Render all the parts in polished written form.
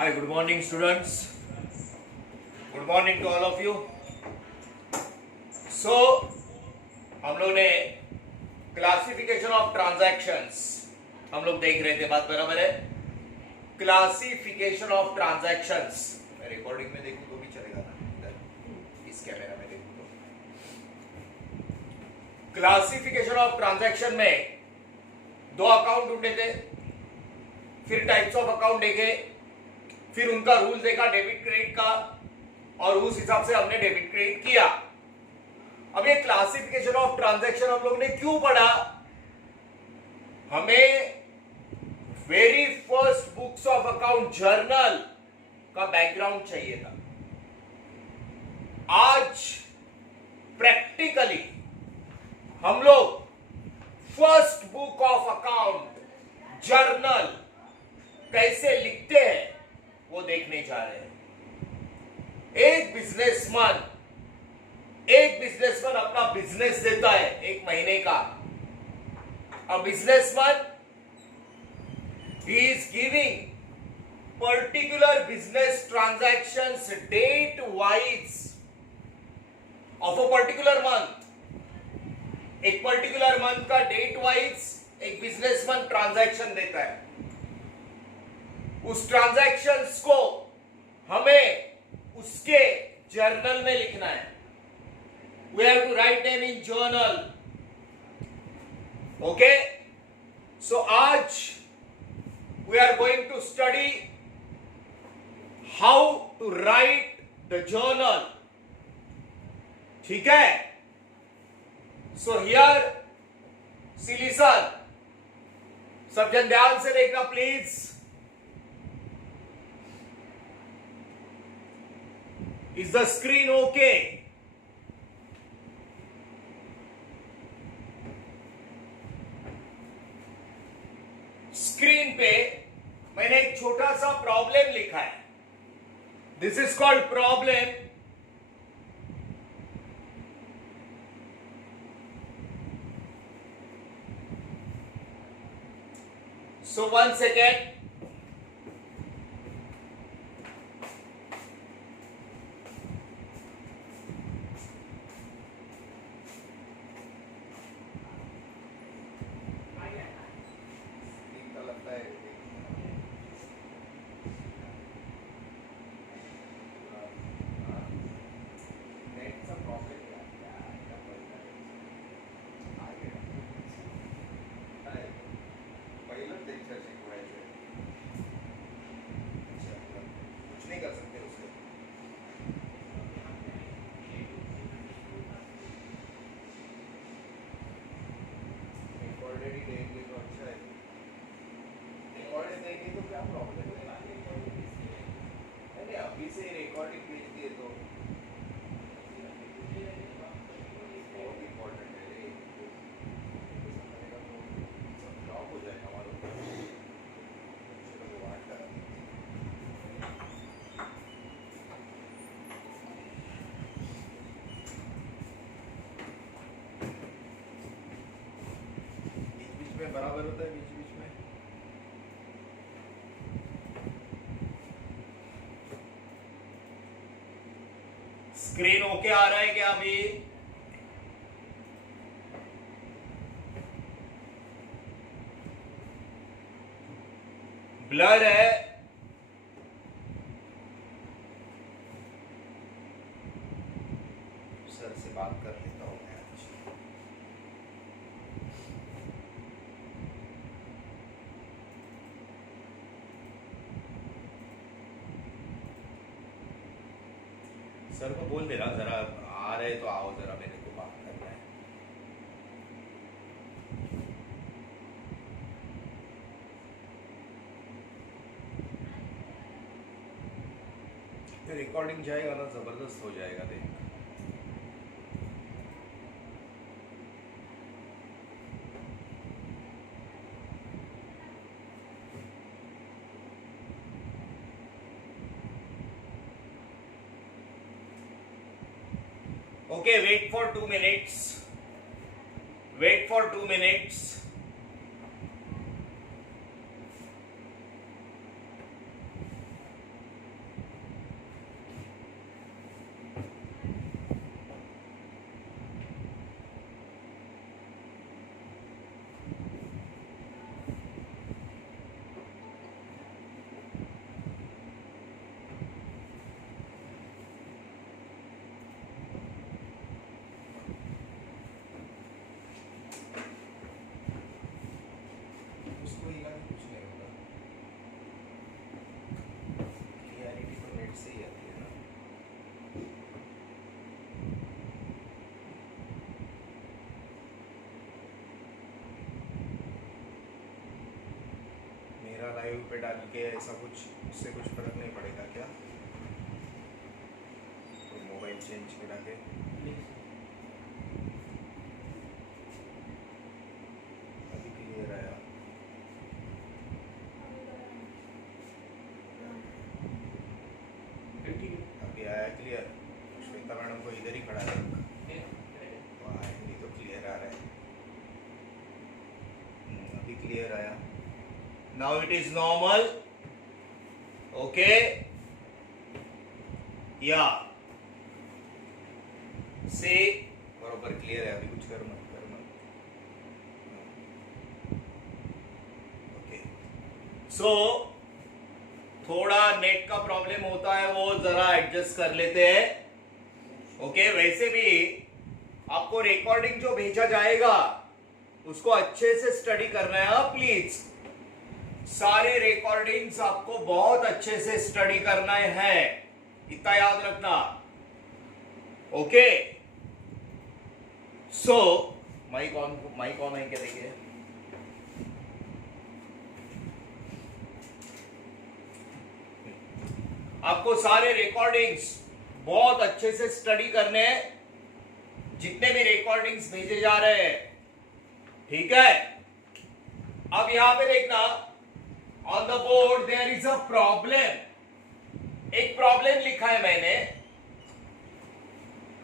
Hi, good morning students. Good morning to all of you. So, हम लोग ने classification of transactions हम लोग देख रहे थे, बात बराबर है। क्लासिफिकेशन ऑफ ट्रांजैक्शंस मैं रिकॉर्डिंग में देखूं तो भी चलेगा ना, इधर इस कैमरा में देखूं तो। क्लासिफिकेशन ऑफ ट्रांजैक्शन में दो अकाउंट ढूंढे थे, फिर टाइप्स ऑफ अकाउंट देखे, फिर उनका रूल देखा डेबिट क्रेडिट का, और उस हिसाब से हमने डेबिट क्रेडिट किया। अब ये क्लासिफिकेशन ऑफ ट्रांजैक्शन हम लोग ने क्यों पढ़ा? हमें very first books of account journal का बैकग्राउंड चाहिए था। आज प्रैक्टिकली हम लोग first book of account journal कैसे लिखते हैं वो देखने जा रहे हैं। एक बिजनेसमैन अपना बिजनेस देता है एक महीने का। A businessman he is giving particular business transactions date wise of a particular month. एक पर्टिकुलर मंथ का डेट वाइज एक बिजनेसमैन ट्रांजैक्शन देता है। उस ट्रांजैक्शंस को हमें उसके जर्नल में लिखना है। We have to write them in journal. Okay? So आज we are going to study how to write the journal. ठीक है? So here, see listen. सब जन ध्यान से देखना please. Is the screen okay? Screen पे मैंने एक छोटा सा प्रॉब्लम लिखा है। This is called problem. So 1 second. बराबर होता है बीच बीच में। स्क्रीन ओके आ रहा है क्या अभी? ब्लर है? सर से बात कर लेता हूं मैं। सर को बोल देना जरा आ रहे तो आओ, जरा मेरे को बात करना है। तो रिकॉर्डिंग जाएगा ना, जबरदस्त हो जाएगा देख। Okay, wait for 2 minutes. Wait for 2 minutes. दोबारा लाइव पे डाल के ऐसा कुछ, उससे कुछ फर्क नहीं पड़ेगा क्या? तो मोबाइल चेंज करा के अभी क्लियर आया। अभी आया क्लियर। श्वेता मैडम को इधर ही खड़ा है, नहीं तो क्लियर आ रहा है। अभी क्लियर आया। Now it is normal. Okay. Yeah. See. बरोबर क्लियर है। अभी कुछ कर मत। ओके। So थोड़ा नेट का प्रॉब्लम होता है, वो जरा एडजस्ट कर लेते हैं। ओके, वैसे भी आपको रिकॉर्डिंग जो भेजा जाएगा उसको अच्छे से स्टडी करना है प्लीज। सारे रिकॉर्डिंग्स आपको बहुत अच्छे से स्टडी करना है, इतना याद रखना। ओके, सो माइक ऑन है क्या? देखिए, आपको सारे रिकॉर्डिंग्स बहुत अच्छे से स्टडी करने हैं, जितने भी रिकॉर्डिंग्स भेजे जा रहे हैं, ठीक है। अब यहां पे देखना, on the board there is a problem. एक प्रॉब्लम लिखा है मैंने,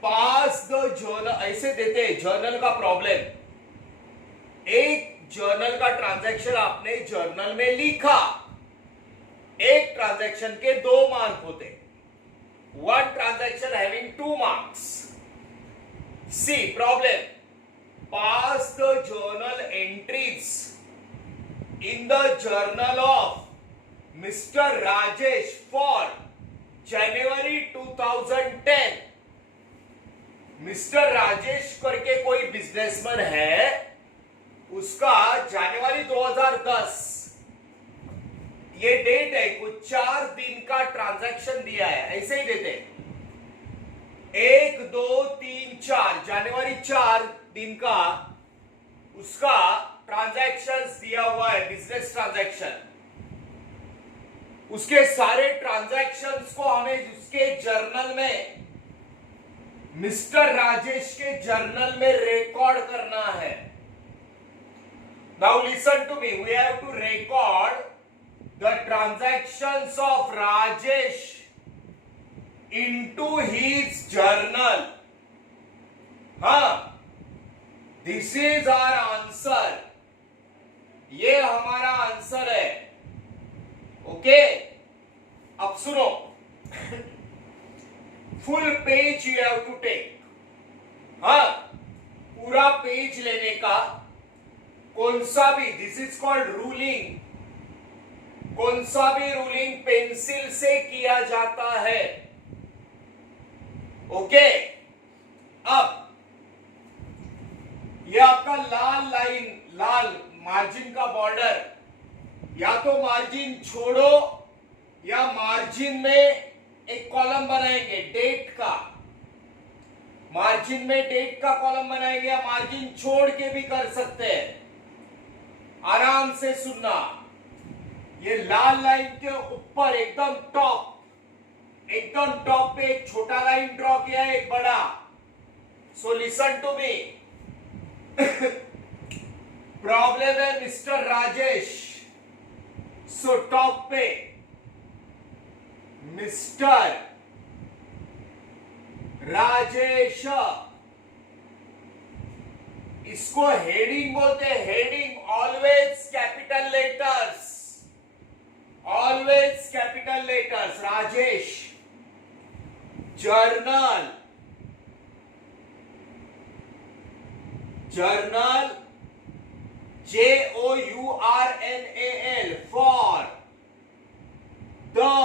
पास द जर्नल, ऐसे देते हैं जर्नल का प्रॉब्लम। एक जर्नल का ट्रांजैक्शन आपने जर्नल में लिखा, एक ट्रांजैक्शन के 2 मार्क होते, one transaction having 2 marks. See problem, pass the journal entries in the journal of Mr. Rajesh for January 2010। Mister Rajesh करके कोई बिजनेसमैन है, उसका जनवरी 2010 ये डेट है, कुछ 4 दिन का ट्रांजैक्शन दिया है, ऐसे ही देते 1 2 3 4 जनवरी 4 दिन का उसका ट्रांजैक्शंस दिया हुआ है, बिजनेस ट्रांजैक्शन। उसके सारे ट्रांजैक्शंस को हमें उसके जर्नल में, मिस्टर राजेश के जर्नल में रिकॉर्ड करना है। Now listen to me, we have to record the transactions of Rajesh into his journal. हाँ, दिस इज आवर आंसर, ये हमारा आंसर है। ओके, अब सुनो, full page you have to take. हाँ, पूरा पेज लेने का, कौन सा भी, दिस इज कॉल्ड रूलिंग, कौन सा भी रूलिंग पेंसिल से किया जाता है। ओके, अब ये आपका लाल लाइन, लाल मार्जिन का बॉर्डर, या तो मार्जिन छोड़ो या मार्जिन में एक कॉलम बनाएंगे डेट का, मार्जिन में डेट का कॉलम बनाएंगे, या मार्जिन छोड़ के भी कर सकते हैं। आराम से सुनना, ये लाल लाइन के ऊपर एकदम टॉप पे एक छोटा लाइन ड्रॉ किया है, एक बड़ा। So listen to me, problem है मिस्टर राजेश, सो टॉप पे मिस्टर राजेश, इसको हेडिंग बोलते हैं, heading, always capital letters, always capital letters. Rajesh journal, journal JOURNAL for the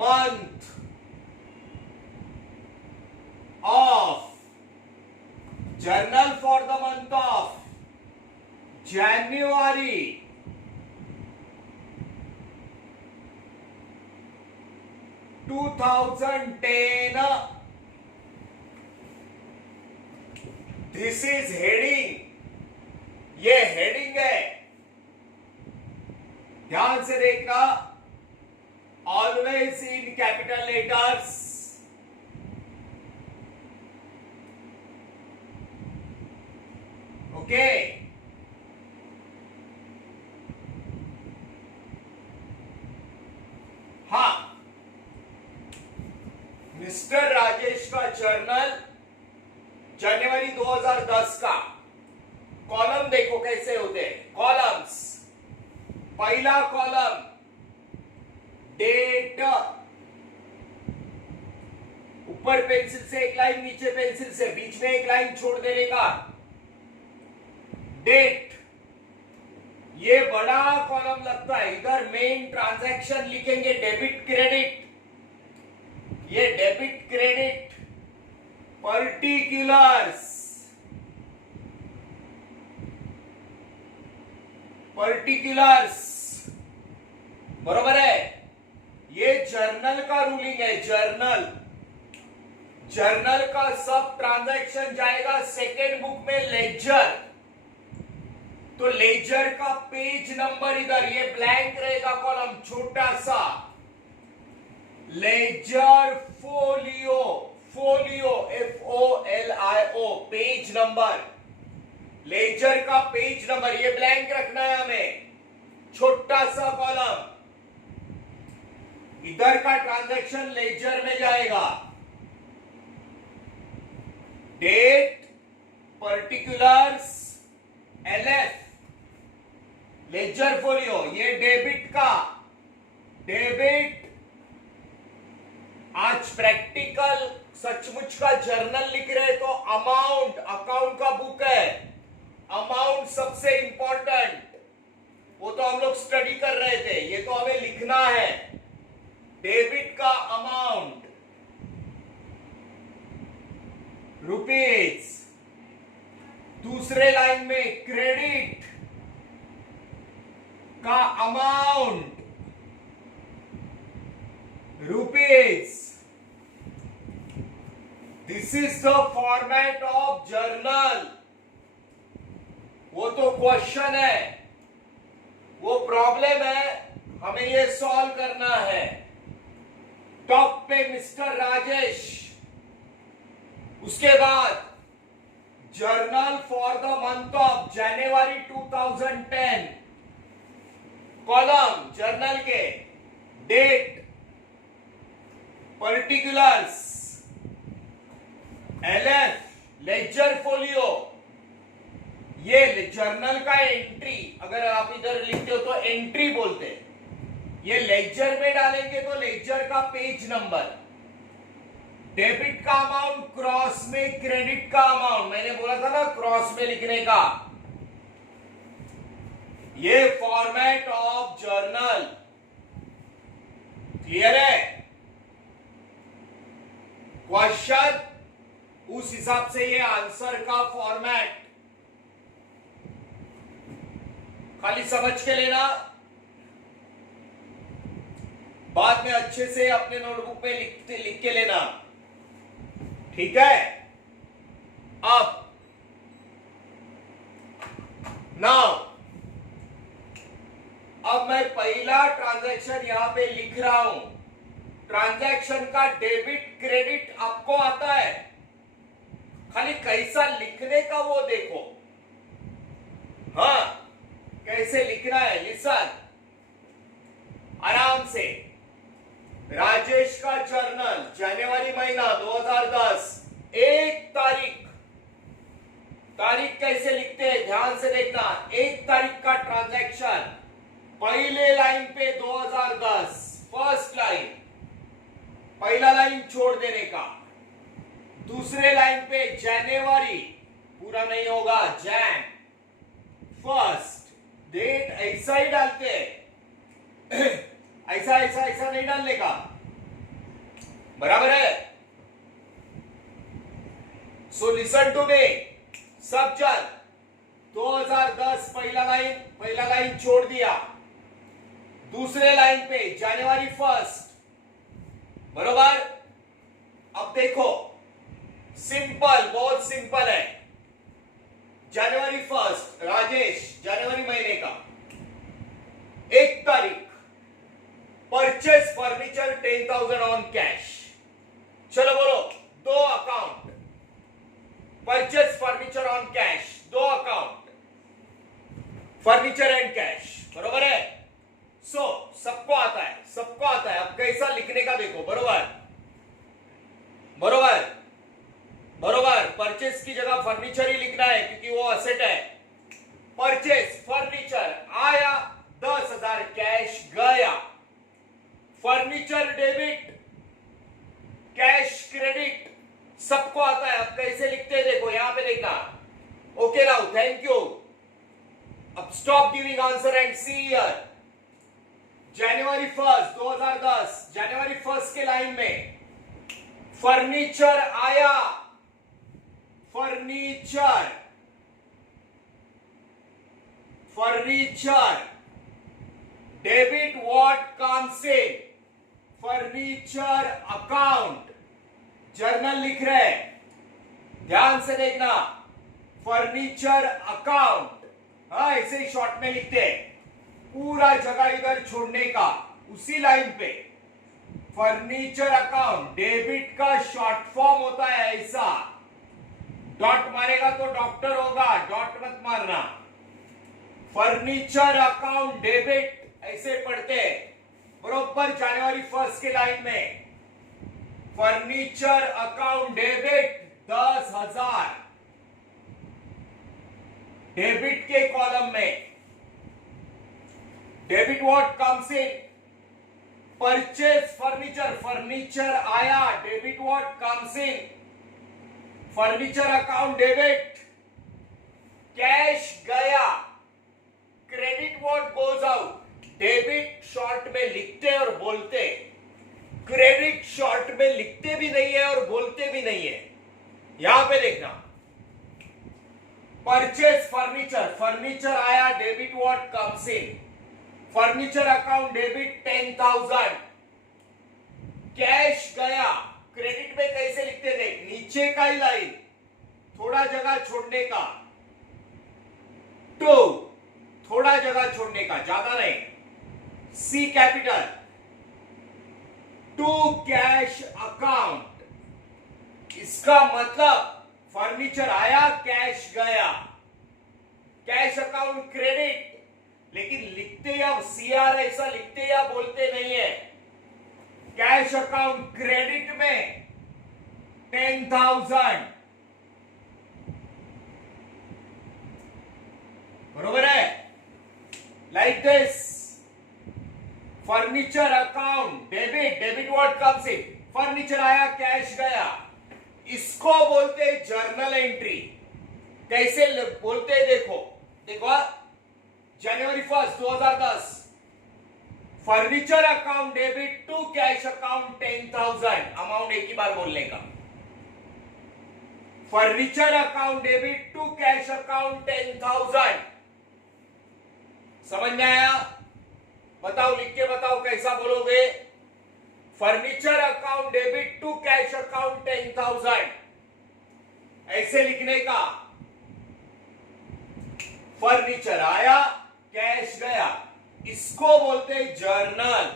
month of, journal for the month of January 2010। This is heading, ये heading है, ध्यान से देखना, always in capital letters. Okay, हाँ, mister Rajesh का journal जनवरी 2010 का column देखो कैसे होते हैं। कॉलम्स, पहला कॉलम डेट, ऊपर पेंसिल से एक लाइन, नीचे पेंसिल से, बीच में एक लाइन छोड़ देने का, डेट। ये बड़ा कॉलम लगता है, इधर मेन ट्रांजैक्शन लिखेंगे, डेबिट क्रेडिट, ये डेबिट क्रेडिट, पर्टिकुलर्स, पर्टिकुलर्स, बरोबर है। ये जर्नल का रूलिंग है, जर्नल, जर्नल का सब ट्रांजैक्शन जाएगा सेकेंड बुक में लेजर। तो लेजर का पेज नंबर इधर, ये ब्लैंक रहेगा कॉलम छोटा सा, ledger folio, folio FOLIO, page number, ledger का पेज नंबर, ये ब्लैंक रखना है हमें, छोटा सा कॉलम। इधर का ट्रांजैक्शन लेजर में जाएगा, date, particulars, LF, ledger folio, ये डेबिट का, डेबिट। आज प्रैक्टिकल सचमुच का जर्नल लिख रहे तो अमाउंट, अकाउंट का बुक है, अमाउंट सबसे इंपॉर्टेंट, वो तो हम लोग स्टडी कर रहे थे, ये तो हमें लिखना है। डेबिट का अमाउंट रुपीज, दूसरे लाइन में क्रेडिट का amount rupees. This is the format of journal. वो तो क्वेश्चन है, वो प्रॉब्लम है, हमें ये सॉल्व करना है। टॉप पे मिस्टर राजेश, उसके बाद journal for the month of January 2010, column journal के, date, particulars, LF, ledger folio, ये जर्नल का एंट्री, अगर आप इधर लिखते हो तो एंट्री बोलते हैं, ये लेजर में डालेंगे तो लेजर का पेज नंबर, डेबिट का अमाउंट, क्रॉस में क्रेडिट का अमाउंट, मैंने बोला था ना क्रॉस में लिखने का। ये फॉर्मेट ऑफ जर्नल क्लियर है। क्वेश्चन उस हिसाब से ये आंसर का फॉर्मेट, खाली समझ के लेना, बाद में अच्छे से अपने नोटबुक में लिख के लेना, ठीक है। अब नाउ, अब मैं पहला ट्रांजैक्शन यहां पे लिख रहा हूं। ट्रांजैक्शन का डेबिट क्रेडिट आपको आता है, खाली कैसा लिखने का वो देखो। हाँ, कैसे लिखना है, लिसन आराम से। राजेश का जर्नल जनवरी महीना 2010, 1 तारीख, तारीख कैसे लिखते हैं ध्यान से देखना। 1 तारीख का ट्रांजैक्शन, पहले लाइन पे 2010, फर्स्ट लाइन, पहला लाइन छोड़ देने का, दूसरे लाइन पे जनवरी, पूरा नहीं होगा, जैन, फर्स्ट, डेट ऐसा ही डालते हैं ऐसा ऐसा ऐसा नहीं डालने का, बराबर है। So listen to me, subject 2010 पहला लाइन छोड़ दिया, दूसरे लाइन पे जनवरी 1, बरोबर। अब देखो, सिंपल, बहुत सिंपल है। जनवरी 1, राजेश जनवरी महीने का 1 तारीख, आंसर एंड सी ईयर। जनवरी 1 2010, जनवरी 1 के लाइन में फर्नीचर आया, furniture, furniture, debit what comes in, furniture account, journal लिख रहे हैं, ध्यान से देखना, फर्नीचर अकाउंट, हाँ ऐसे ही शॉर्ट में लिखते हैं, पूरा जगह इधर छोड़ने का, उसी लाइन पे फर्नीचर अकाउंट, डेबिट का शॉर्ट फॉर्म होता है ऐसा, डॉट मारेगा तो डॉक्टर होगा, डॉट मत मारना, फर्नीचर अकाउंट डेबिट ऐसे पढ़ते हैं, बरोबर जनवरी 1 के लाइन में फर्नीचर अकाउंट डेबिट 10,000, डेबिट के कॉलम में, debit what comes in, purchase furniture, furniture आया, debit what comes in, furniture account debit, cash गया, credit what goes out, debit short में लिखते और बोलते, क्रेडिट शॉर्ट में लिखते भी नहीं है और बोलते भी नहीं है। यहां पे देखना, परचेज फर्नीचर, फर्नीचर आया, debit what comes in, furniture account debit 10,000, cash गया, क्रेडिट में कैसे लिखते थे, नीचे का ही लाइन, थोड़ा जगह छोड़ने का, टू, थोड़ा जगह छोड़ने का, ज्यादा नहीं, सी कैपिटल, टू कैश अकाउंट, इसका मतलब फर्नीचर आया, कैश गया, कैश अकाउंट क्रेडिट, लेकिन लिखते या सीआर ऐसा लिखते या बोलते नहीं है, कैश अकाउंट क्रेडिट में 10,000, बरोबर है, like this, furniture account debit, debit what comes in, furniture आया, कैश गया, इसको बोलते जर्नल एंट्री, कैसे बोलते देखो, देखो जनवरी 1 2010, furniture account debit to cash account 10,000, amount एक ही बार बोलने का, furniture account debit to cash account 10,000, समझ में आया? बताओ, लिख के बताओ कैसा बोलोगे, furniture account debit to cash account 10,000, ऐसे लिखने का, फर्नीचर आया, कैश गया, इसको बोलते जर्नल,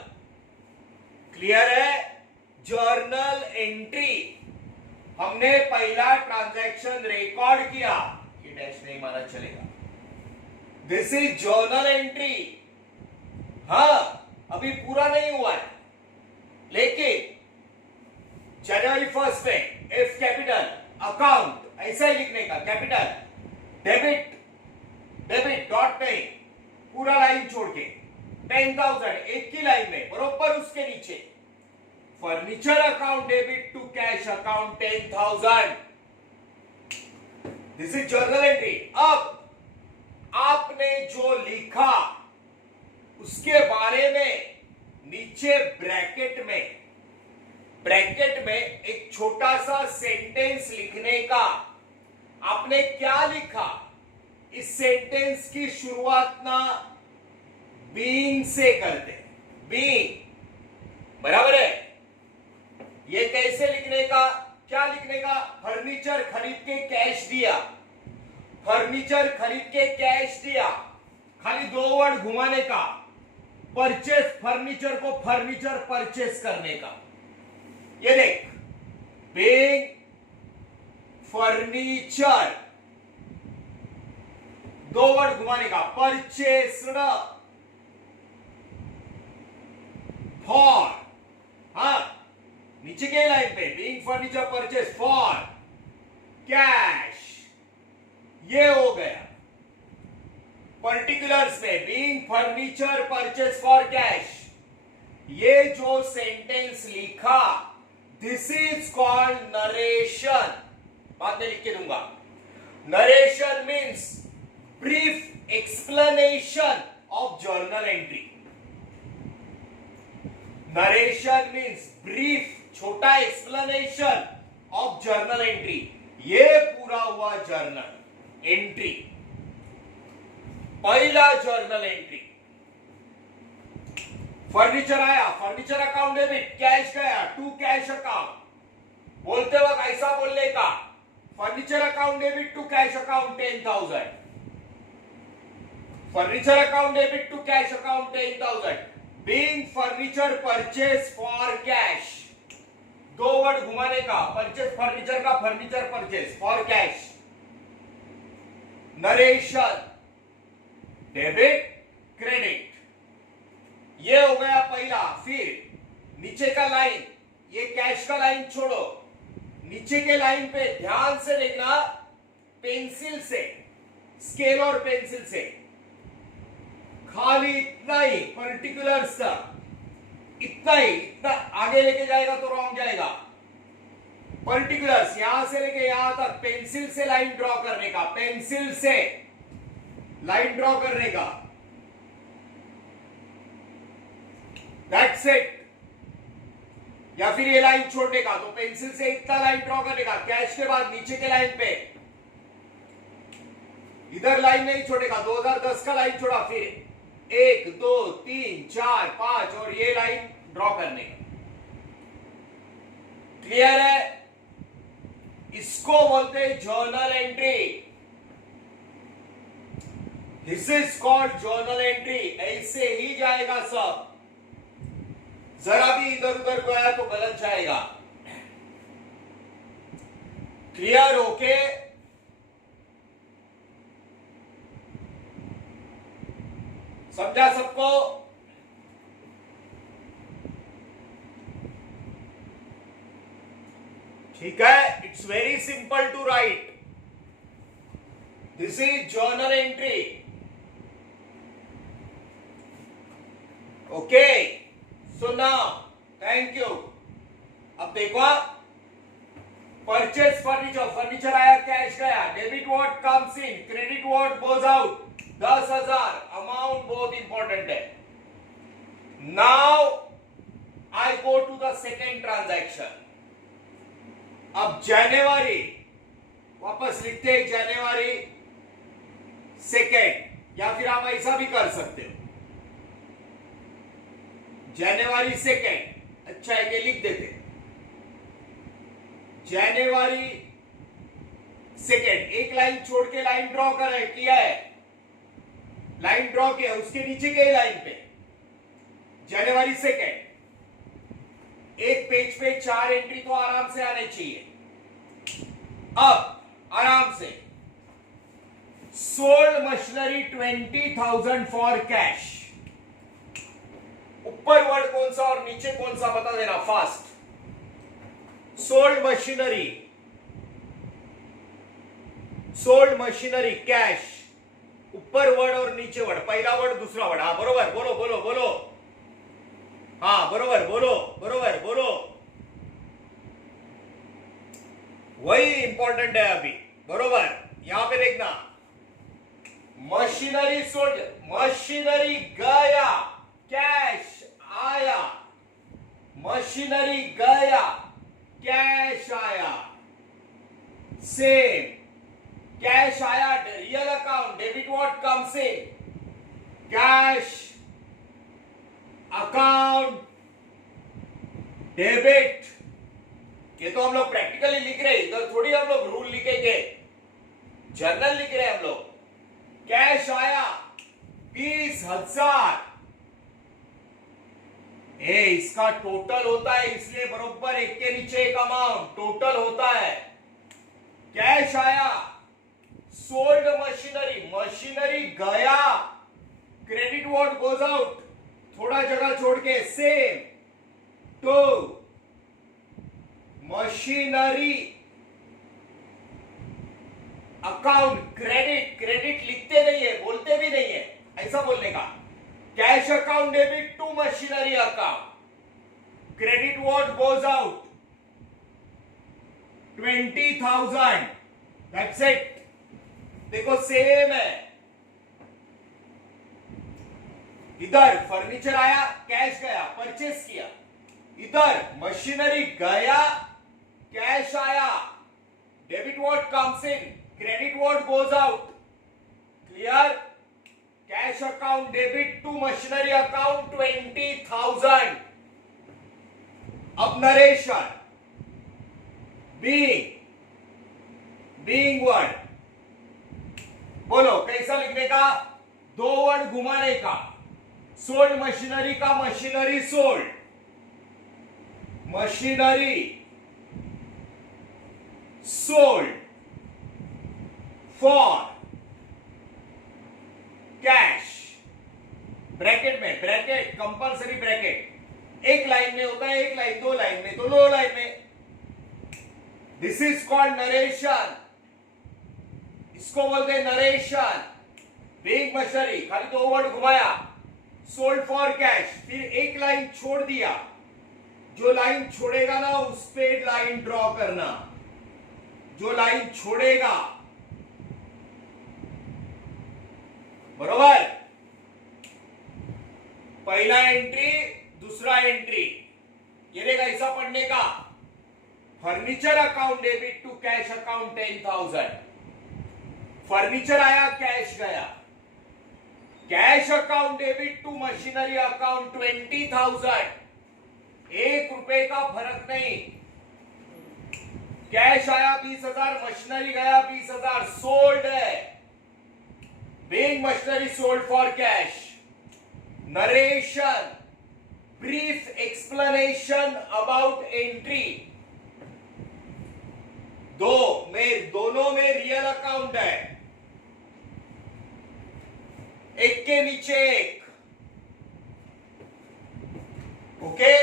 क्लियर है? जर्नल एंट्री, हमने पहला ट्रांजैक्शन रिकॉर्ड किया, ये डैश नहीं माना चलेगा, दिस इज जर्नल एंट्री, हाँ अभी पूरा नहीं हुआ है, लेकिन जनवरी 1 में एफ कैपिटल अकाउंट ऐसा ही लिखने का, कैपिटल डेबिट, डेबिट डॉट नहीं, पूरा लाइन छोड़ के 10,000 एक ही लाइन में, बरोबर उसके नीचे furniture account debit to cash account 10,000, this is journal entry. अब आपने जो लिखा उसके बारे में नीचे ब्रैकेट में एक छोटा सा सेंटेंस लिखने का, आपने क्या लिखा, इस सेंटेंस की शुरुआत ना बीइंग से करते, बीइंग, बराबर है? ये कैसे लिखने का, क्या लिखने का, फर्नीचर खरीद के कैश दिया, फर्नीचर खरीद के कैश दिया, खाली 2 वर्ड घुमाने का, परचेस फर्नीचर को फर्नीचर परचेस करने का, ये देख, बीइंग फर्नीचर, 2 वर्ड घुमाने का, परचेस्ड फॉर, हाँ नीचे के लाइन पे being furniture purchase for cash, ये हो गया। पर्टिकुलर्स में being furniture purchase for cash, ये जो सेंटेंस लिखा, दिस इज कॉल्ड नरेशन, बाद में लिख के दूंगा। Narration means brief explanation of journal entry. Narration means brief, छोटा explanation of journal entry. ये पूरा हुआ journal entry. पहला journal entry. फर्नीचर आया, फर्नीचर अकाउंट डेबिट, कैश गया टू कैश अकाउंट. बोलते वक्त ऐसा बोलने का, furniture account debit to cash account 10,000. Furniture account debit to cash account 10,000. Being furniture purchase for cash. दो वर्ड घुमाने का, परचेज फर्नीचर का, furniture purchase for cash. Narration debit credit. ये हो गया पहला. फिर नीचे का लाइन, ये कैश का लाइन छोड़ो, नीचे के लाइन पे ध्यान से देखना. पेंसिल से, स्केल और पेंसिल से खाली इतना ही पर्टिकुलर्स का, इतना ही, इतना आगे लेके जाएगा तो रॉन्ग जाएगा. पर्टिकुलर्स यहां से लेके यहां तक पेंसिल से लाइन ड्रॉ करने का, पेंसिल से लाइन ड्रॉ करने का. That's it. या फिर ये लाइन छोड़ने का, तो पेंसिल से इतना लाइन ड्रॉ करने का. कैश के बाद नीचे के लाइन पे इधर लाइन नहीं छोड़ेगा, 2010 का लाइन छोड़ा, फिर 1 2 3 4 5 और ये लाइन ड्रॉ करने का. क्लियर है? इसको बोलते हैं journal entry. This is called journal entry. ऐसे ही जाएगा सब. जरा भी इधर उधर गया तो गलत जाएगा. क्लियर? ओके. समझा सबको? ठीक है. It's very simple to write. This is journal entry. Okay. So now thank you. अब देखो, परचेज फर्नीचर, फर्नीचर आया, कैश गया, debit what comes in, credit what goes out. 10,000 amount बहुत इंपॉर्टेंट है. Now I go to the second transaction. अब जनवरी वापस लिखते हैं, जनवरी सेकेंड, या फिर आप ऐसा भी कर सकते हो, जनवरी सेकेंड. अच्छा है, ये लिख देते. जनवरी सेकेंड. एक लाइन छोड़ के लाइन ड्रॉ किया है, लाइन ड्रॉ किया, उसके नीचे के लाइन पे जनवरी सेकेंड. एक पेज पे 4 एंट्री तो आराम से आने चाहिए. अब आराम से सोल्ड मशीनरी 20,000 फॉर कैश. ऊपर वर्ड कौन सा और नीचे कौन सा बता देना fast. Sold machinery, sold machinery cash. ऊपर वर्ड और नीचे वर्ड, पहला वर्ड दूसरा वर्ड. हाँ बरोबर, बोलो बोलो बोलो. हाँ बरोबर, बोलो बरोबर बोलो. वही इंपॉर्टेंट है अभी. बरोबर. यहां पे देखना, मशीनरी सोल्ड, मशीनरी गया, कैश आया. मशीनरी गया, कैश आया. सेम. कैश आया, real account, debit what comes in, cash account debit. ये तो हम लोग प्रैक्टिकली लिख रहे हैं, इधर थोड़ी हम लोग रूल लिखेंगे, जर्नल लिख रहे हैं हम लोग. कैश आया 20,000. इसका टोटल होता है, इसलिए बरोबर एक के नीचे एक अमाउंट टोटल होता है. कैश आया, सोल्ड मशीनरी, मशीनरी गया, क्रेडिट व्हाट गोज आउट, थोड़ा जगह छोड़ के same to machinery account credit. Credit लिखते नहीं है, बोलते भी नहीं है, ऐसा बोलने का. Cash account debit to machinery account, credit what goes out 20,000. That's it. देखो सेम है. इधर फर्नीचर आया, कैश गया, परचेस किया। इधर मशीनरी गया, कैश आया। Debit what comes in, credit what goes out. Clear? Cash account debit to machinery account 20,000। अब नरेशन, बीइंग वर्ड बोलो कैसा लिखने का? दो वर्ड घुमाने का। सोल्ड मशीनरी का machinery sold, machinery sold for cash. Bracket में, ब्रैकेट कंपलसरी ब्रैकेट एक लाइन में होता है, एक लाइन, दो लाइन में तो दो लाइन में। दिस इज कॉल्ड नरेशन, इसको बोलते हैं नरेशन। बीइंग मशीनरी, खाली दो वर्ड घुमाया, सोल्ड फॉर कैश, फिर एक लाइन छोड़ दिया। जो लाइन छोड़ेगा ना उस पे लाइन ड्रॉ करना, जो लाइन छोड़ेगा, बरोबर? पहला एंट्री, दूसरा एंट्री, ये देगा ऐसा पढ़ने का। Furniture account debit to cash account 10,000। Furniture आया, कैश गया। Cash account debit to machinery account 20,000। 1 रुपए का फर्क नहीं। कैश आया 20,000, मशीनरी गया 20,000, सोल्ड है। Being machinery sold for cash. Narration, brief explanation about entry. दोनों में रियल अकाउंट है, एक के नीचे एक। ओके,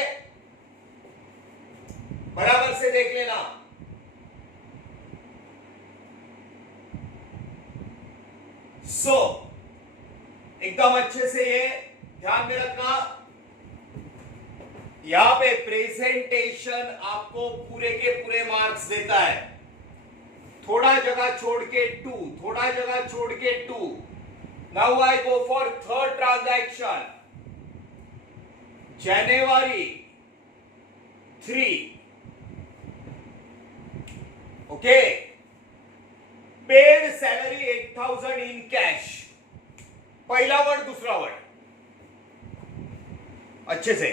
बराबर से देख लेना। एकदम अच्छे से ये ध्यान में रखना। यहां पे प्रेजेंटेशन आपको पूरे के पूरे मार्क्स देता है। थोड़ा जगह छोड़ के 2, थोड़ा जगह छोड़ के 2। Now I go for third transaction, January 3। Okay, paid salary 8,000 in cash. पहला वर्ड, दूसरा वर्ड अच्छे से।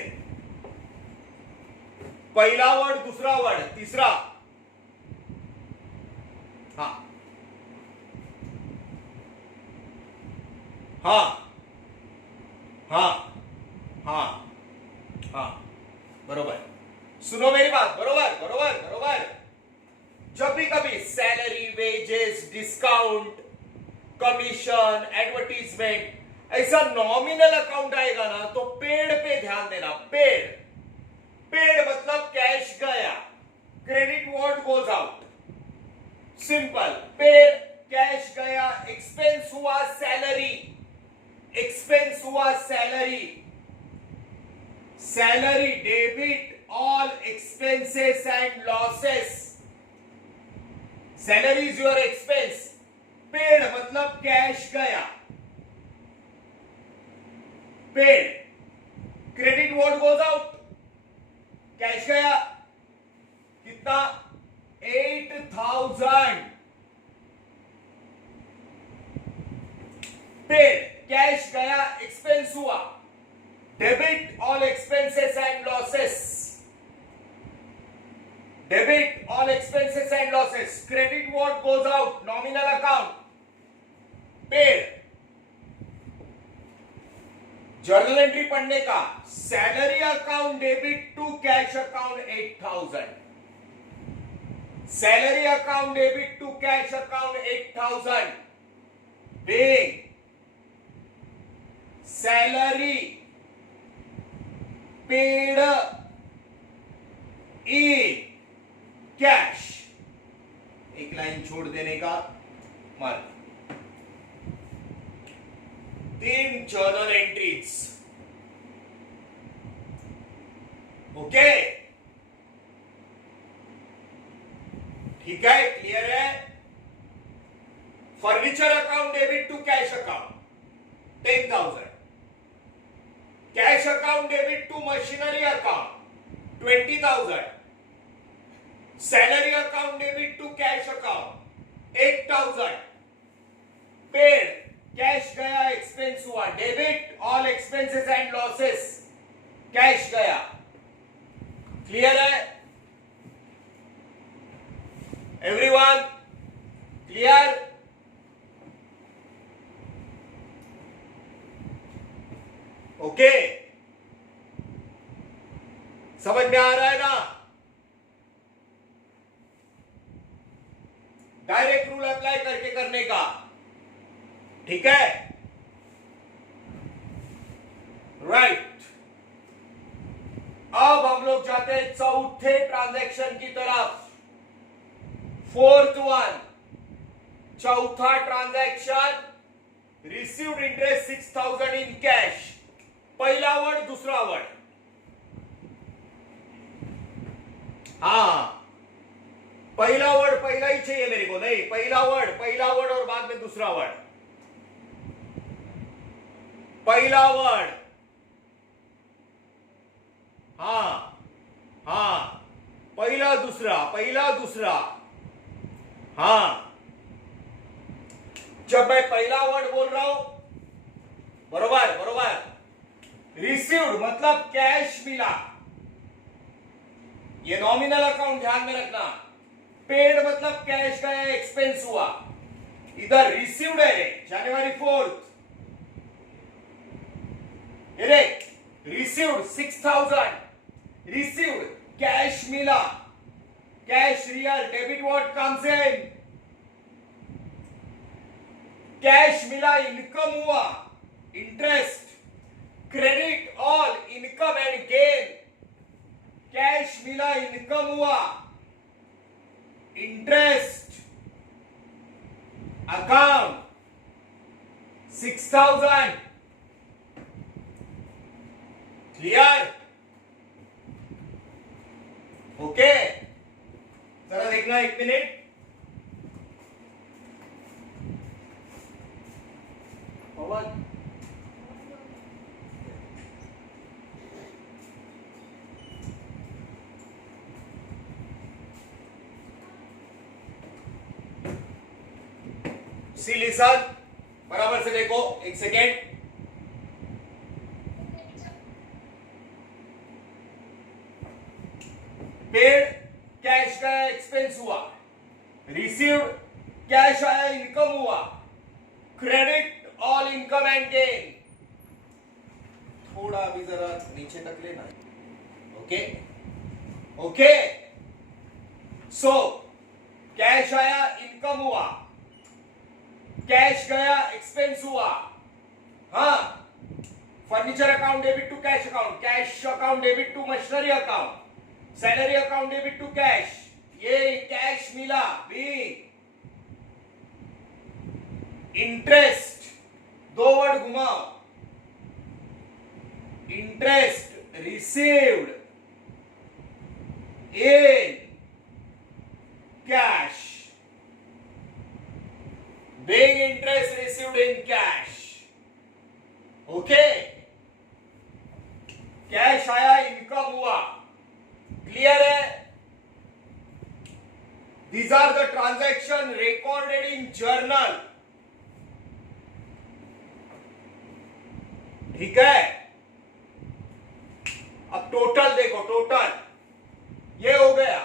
पहला वर्ड, दूसरा वर्ड, तीसरा। हाँ हाँ हाँ हाँ हाँ, बरोबर। सुनो मेरी बात, बरोबर बरोबर बरोबर। जब भी कभी salary, wages, discount, commission, advertisement ऐसा नॉमिनल अकाउंट आएगा ना तो पेड पे ध्यान देना। पेड, पेड मतलब कैश गया, credit what goes out. Simple, paid cash गया, एक्सपेंस हुआ सैलरी, एक्सपेंस हुआ salary. Salary debit all expenses and losses. Salary is your expense. Paid मतलब कैश गया, paid. Credit what goes out, cash गया कितना? 8,000। Paid, cash गया, expense हुआ। Debit all expenses and losses, debit all expenses and losses. Credit what goes out, nominal account, paid. Journal entry पढ़ने का, salary account debit to cash account 8,000। Salary account debit to cash account 8,000। Being salary paid in cash. एक line छोड़ देने का mark. 3 journal entries. Okay, ठीक है, clear है? Furniture account debit to cash account 10,000। account debit to machinery account 20,000. Salary account debit to cash account 8,000. Paid cash गया expense हुआ. Debit all expenses and losses. Cash गया. Clear है everyone? Clear? Okay, समझ में आ रहा है ना? डायरेक्ट रूल अप्लाई करके करने का. ठीक है, राइट. अब हम लोग जाते हैं चौथे ट्रांजैक्शन की तरफ. फोर्थ वन, चौथा transaction. Received interest 6,000 in cash. पहला वर्ड दूसरा वर्ड. हाँ, पहला वर्ड पहला ही चाहिए मेरे को. नहीं, पहला वर्ड और बाद में दूसरा वर्ड. पहला वर्ड. हाँ हाँ, पहला दूसरा. हाँ, जब मैं पहला वर्ड बोल रहा हूं, बरोबर. रिसीव्ड मतलब कैश मिला. ये नॉमिनल अकाउंट ध्यान में रखना. पेड मतलब कैश गया एक्सपेंस हुआ. इधर रिसीव्ड है जनवरी 4th. ये देख, रिसीव्ड 6,000. रिसीव्ड कैश मिला. Cash real. Debit what comes in. Cash मिला, इनकम हुआ, interest. Credit all income and gain. Cash मिला, इनकम हुआ, इंटरेस्ट. अकाउंट 6,000. क्लियर? ओके, जरा देखना 1 मिनट. पवन, सी लिसन, बराबर से देखो. 1 सेकेंड. पेड कैश का एक्सपेंस हुआ. रिसीव्ड कैश आया, इनकम हुआ. Credit all income and gain. थोड़ा अभी जरा नीचे तक लेना. ओके. सो कैश आया, इनकम हुआ. कैश गया, एक्सपेंस हुआ. हाँ, furniture account debit to cash account. Cash account debit to machinery account. Salary account debit to cash. ये कैश मिला. Be interest. 2 वर्ड घुमाओ. Interest received in cash. Being interest received in cash. Okay, cash आया, income हुआ. Clear है? These are the transaction recorded in journal. ठीक है. अब total देखो. टोटल ये हो गया.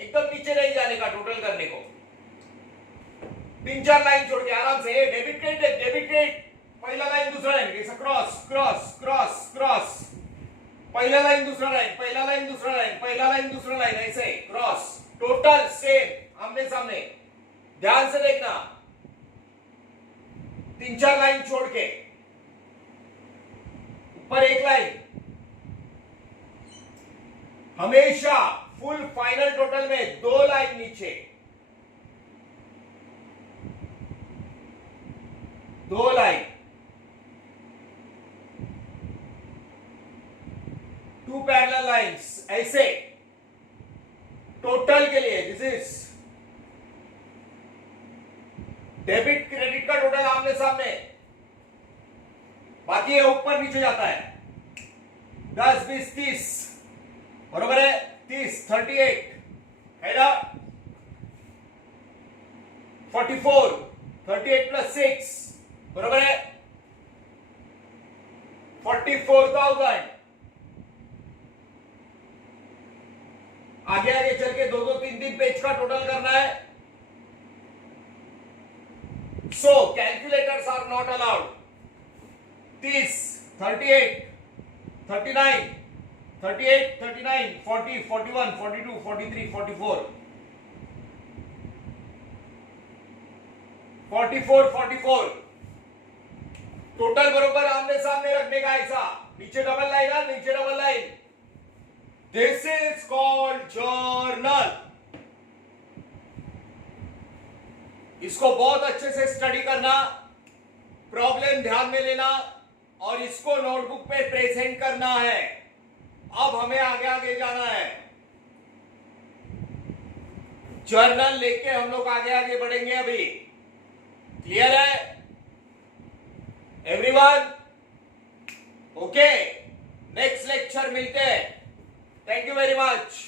एकदम नीचे नहीं जाने का टोटल करने को. 3-4 लाइन छोड़ के आराम से. Debit credit. पहला लाइन दूसरा लाइन. ऐसा क्रॉस. पहला लाइन दूसरा लाइन. पहला लाइन दूसरा लाइन. ऐसे क्रॉस. टोटल सेम, आमने सामने. ध्यान से देखना. 3-4 लाइन छोड़ के ऊपर 1 लाइन. हमेशा फुल फाइनल टोटल में 2 लाइन नीचे. 2 लाइन. 2 parallel lines. ऐसे टोटल के लिए. दिस इज डेबिट क्रेडिट का टोटल आमने सामने. बाकी ये ऊपर नीचे जाता है. 10 20 30 बरोबर है 30 38 है ना 44 38 प्लस 6 बरोबर है 44,000 आगे आगे चल के दो दो तीन तीन पेज का टोटल करना है सो calculators are not allowed 30 38 39 38 39 40 41 42 43 44 44 44 total बरोबर आमने सामने रखने का ऐसा नीचे डबल लाइन है नीचे double line this is called journal इसको बहुत अच्छे से स्टडी करना प्रॉब्लम ध्यान में लेना और इसको नोटबुक पे प्रेजेंट करना है अब हमें आगे आगे जाना है जर्नल लेके हम लोग आगे आगे बढ़ेंगे अभी क्लियर है एवरीवन ओके नेक्स्ट लेक्चर मिलते हैं थैंक यू वेरी मच